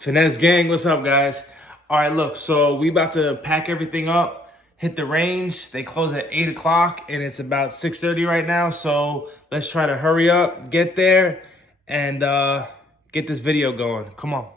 Finesse gang, what's up, guys? All right, look, so we about to pack everything up, hit the range. They close at 8 o'clock, and it's about 6:30 right now. So let's try to hurry up, get there, and get this video going. Come on.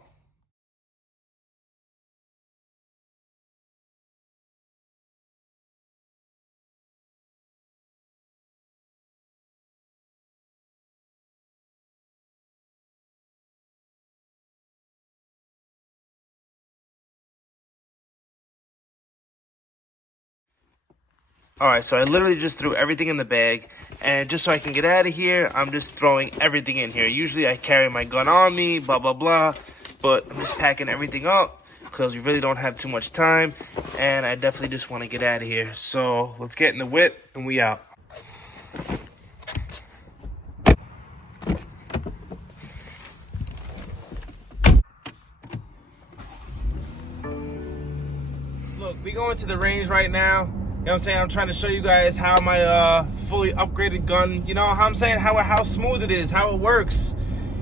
All right, so I literally just threw everything in the bag, and just so I can get out of here, I'm just throwing everything in here. Usually I carry my gun on me, blah, blah, blah, but I'm just packing everything up because we really don't have too much time, and I definitely just want to get out of here. So let's get in the whip, and we out. Look, we going to the range right now. You know what I'm saying? I'm trying to show you guys how my fully upgraded gun, you know, how I'm saying how smooth it is, how it works.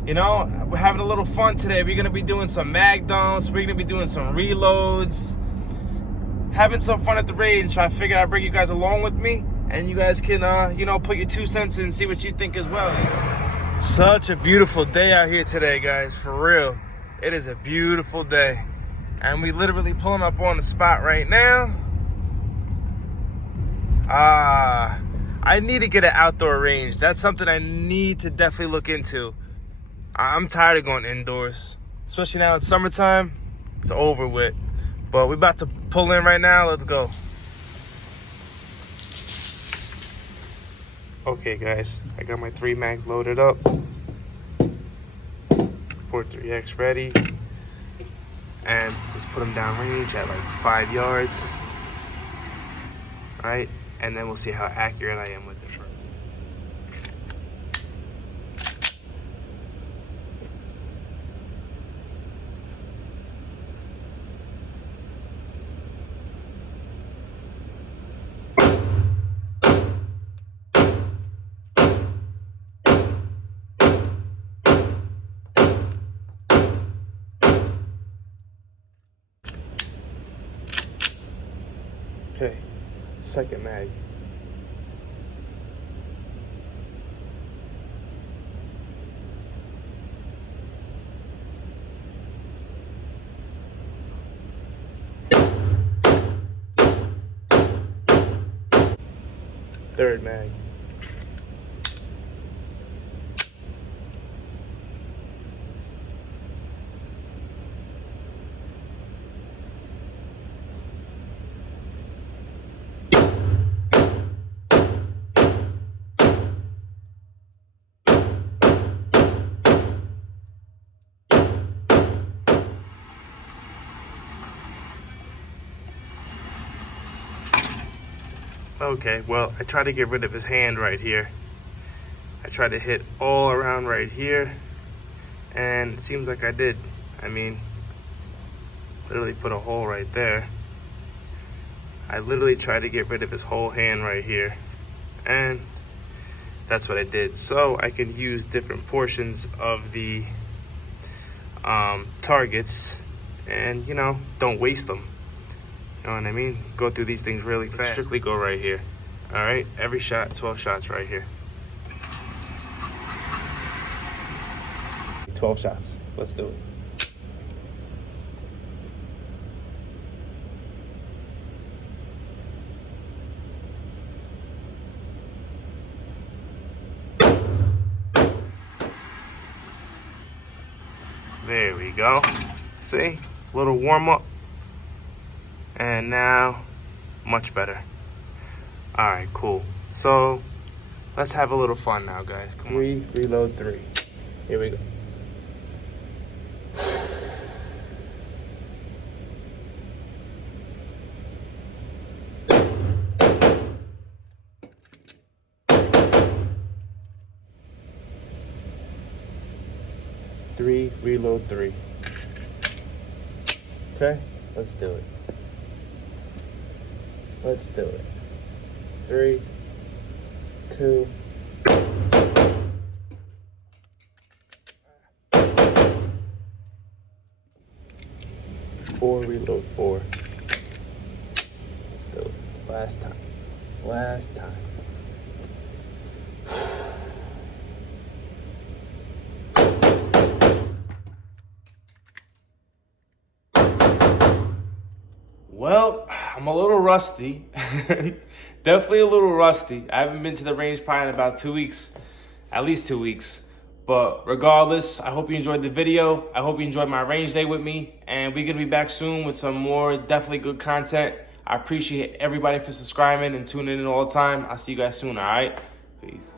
You know, we're having a little fun today. We're going to be doing some mag dumps. We're going to be doing some reloads. Having some fun at the range. So I figured I'd bring you guys along with me. And you guys can, you know, put your 2 cents in and see what you think as well. Such a beautiful day out here today, guys. For real. It is a beautiful day. And we literally pulling up on the spot right now. I need to get an outdoor range. That's something I need to definitely look into. I'm tired of going indoors, especially now it's summertime. It's over with. But we're about to pull in right now. Let's go. Okay, guys, I got my 3 mags loaded up. 43X ready. And let's put them down range at like 5 yards. All right. And then we'll see how accurate I am with it. Okay, second mag. Third mag. Okay, well, I tried to get rid of his hand right here. I tried to hit all around right here, and it seems like I did. I mean, literally put a hole right there. I literally tried to get rid of his whole hand right here, and that's what I did. So I can use different portions of the targets and, you know, don't waste them. You know what I mean? Go through these things really fast. Strictly go right here. All right, every shot, 12 shots right here. 12 shots. Let's do it. There we go. See? A little warm up. And now, much better. All right, cool. So, let's have a little fun now, guys. Come on. Reload 3. Here we go. Reload 3. Okay, let's do it. Let's do it. 3, 2. 4, reload 4. Let's do it. Last time. Last time. Well, I'm a little rusty. Definitely a little rusty. I haven't been to the range probably in about 2 weeks. At least 2 weeks. But regardless, I hope you enjoyed the video. I hope you enjoyed my range day with me. And we're going to be back soon with some more definitely good content. I appreciate everybody for subscribing and tuning in all the time. I'll see you guys soon, all right? Peace.